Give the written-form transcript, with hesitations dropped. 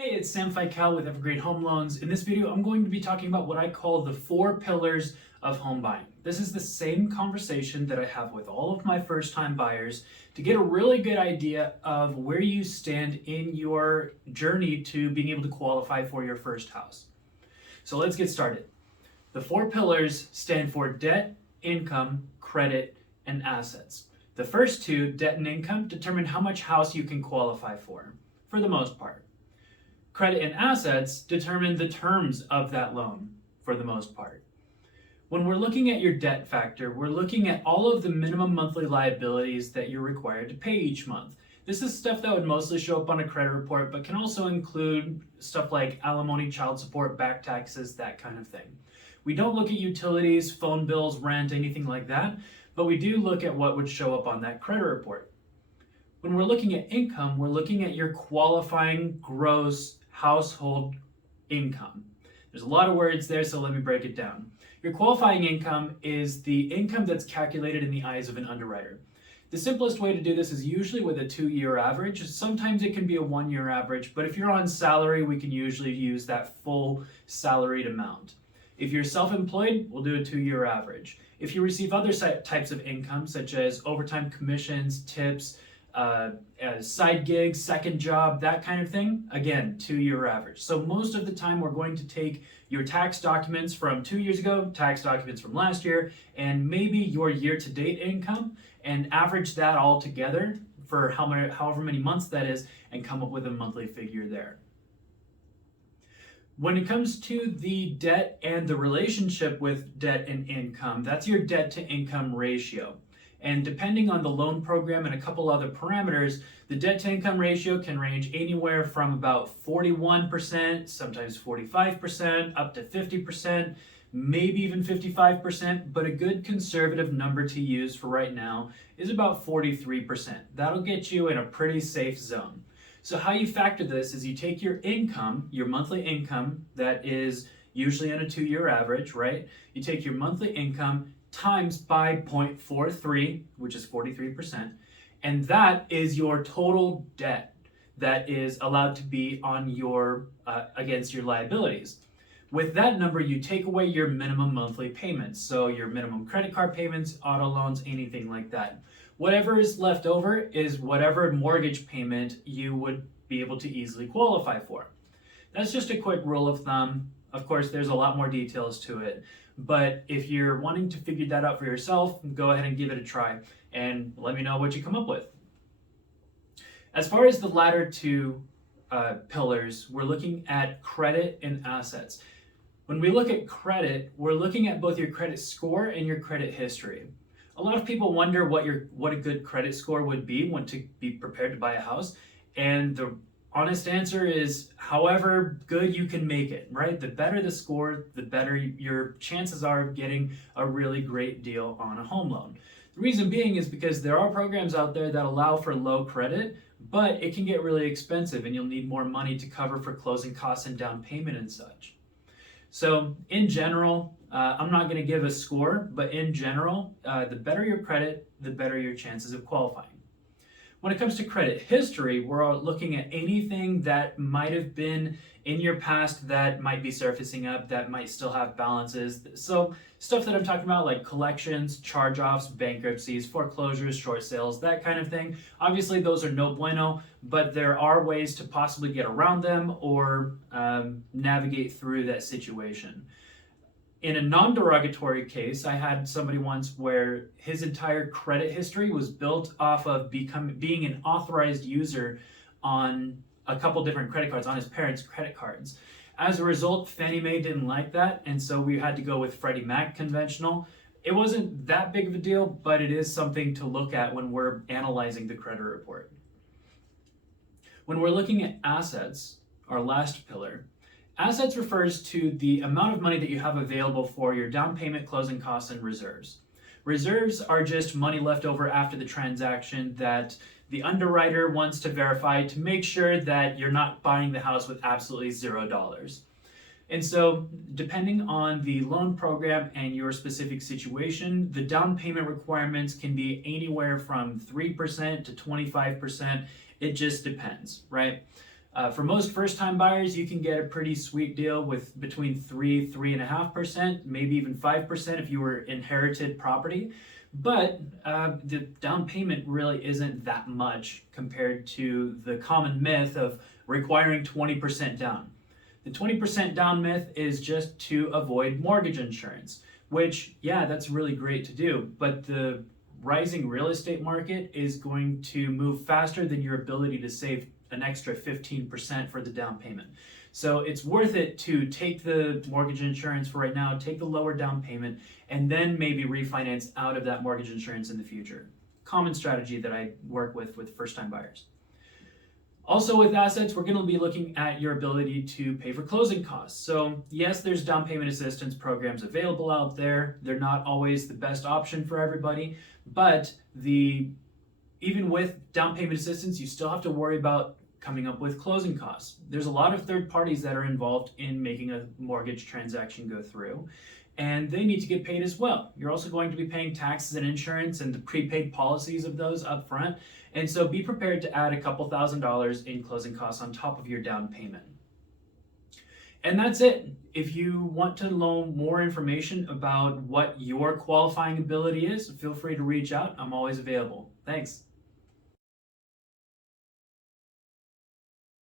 Hey, it's Sam Fikal with Evergreen Home Loans. In this video, I'm going to be talking about what I call the 4 pillars of home buying. This is the same conversation that I have with all of my first-time buyers to get a really good idea of where you stand in your journey to being able to qualify for your first house. So let's get started. The 4 pillars stand for debt, income, credit, and assets. The first two, debt and income, determine how much house you can qualify for the most part. Credit and assets determine the terms of that loan for the most part. When we're looking at your debt factor, we're looking at all of the minimum monthly liabilities that you're required to pay each month. This is stuff that would mostly show up on a credit report, but can also include stuff like alimony, child support, back taxes, that kind of thing. We don't look at utilities, phone bills, rent, anything like that, but we do look at what would show up on that credit report. When we're looking at income, we're looking at your qualifying gross household income. There's a lot of words there, so let me break it down. Your qualifying income is the income that's calculated in the eyes of an underwriter. The simplest way to do this is usually with a 2-year average. Sometimes it can be a 1-year average, but if you're on salary, we can usually use that full salaried amount. If you're self-employed, we'll do a 2-year average. If you receive other types of income, such as overtime commissions, tips, side gigs, second job, that kind of thing, again, 2-year average. So most of the time we're going to take your tax documents from 2 years ago, tax documents from last year, and maybe your year-to-date income, and average that all together for however many months that is, and come up with a monthly figure there. When it comes to the debt and the relationship with debt and income, that's your debt to income ratio. And depending on the loan program and a couple other parameters, the debt to income ratio can range anywhere from about 41%, sometimes 45%, up to 50%, maybe even 55%, but a good conservative number to use for right now is about 43%. That'll get you in a pretty safe zone. So how you factor this is you take your income, your monthly income, that is usually on a 2-year average, right? You take your monthly income times by 0.43, which is 43%, and that is your total debt that is allowed to be on your against your liabilities. With that number, you take away your minimum monthly payments, so your minimum credit card payments, auto loans, anything like that. Whatever is left over is whatever mortgage payment you would be able to easily qualify for. That's just a quick rule of thumb. Of course, there's a lot more details to it, but if you're wanting to figure that out for yourself, go ahead and give it a try and let me know what you come up with. As far as the latter two pillars, we're looking at credit and assets. When we look at credit, we're looking at both your credit score and your credit history. A lot of people wonder what a good credit score would be when to be prepared to buy a house, and the honest answer is however good you can make it, right? The better the score, the better your chances are of getting a really great deal on a home loan. The reason being is because there are programs out there that allow for low credit, but it can get really expensive and you'll need more money to cover for closing costs and down payment and such. So in general, I'm not going to give a score, but in general, the better your credit, the better your chances of qualifying. When it comes to credit history, we're looking at anything that might have been in your past that might be surfacing up, that might still have balances. So stuff that I'm talking about like collections, charge-offs, bankruptcies, foreclosures, short sales, that kind of thing. Obviously, those are no bueno, but there are ways to possibly get around them or navigate through that situation. In a non-derogatory case, I had somebody once where his entire credit history was built off of being an authorized user on a couple different credit cards, on his parents' credit cards. As a result, Fannie Mae didn't like that, and so we had to go with Freddie Mac conventional. It wasn't that big of a deal, but it is something to look at when we're analyzing the credit report. When we're looking at assets, our last pillar, assets refers to the amount of money that you have available for your down payment, closing costs, and reserves. Reserves are just money left over after the transaction that the underwriter wants to verify to make sure that you're not buying the house with absolutely $0. And so, depending on the loan program and your specific situation, the down payment requirements can be anywhere from 3% to 25%. It just depends, right? For most first-time buyers, you can get a pretty sweet deal with between 3.5%, maybe even 5% if you were inherited property. But the down payment really isn't that much compared to the common myth of requiring 20% down. The 20% down myth is just to avoid mortgage insurance, which, yeah, that's really great to do, but the rising real estate market is going to move faster than your ability to save an extra 15% for the down payment. So it's worth it to take the mortgage insurance for right now, take the lower down payment, and then maybe refinance out of that mortgage insurance in the future. Common strategy that I work with first-time buyers. Also with assets, we're going to be looking at your ability to pay for closing costs. So yes, there's down payment assistance programs available out there. They're not always the best option for everybody, but even with down payment assistance, you still have to worry about coming up with closing costs. There's a lot of third parties that are involved in making a mortgage transaction go through, and they need to get paid as well. You're also going to be paying taxes and insurance and the prepaid policies of those up front, and so be prepared to add a couple $1,000s in closing costs on top of your down payment. And that's it. If you want to know more information about what your qualifying ability is, feel free to reach out. I'm always available. Thanks.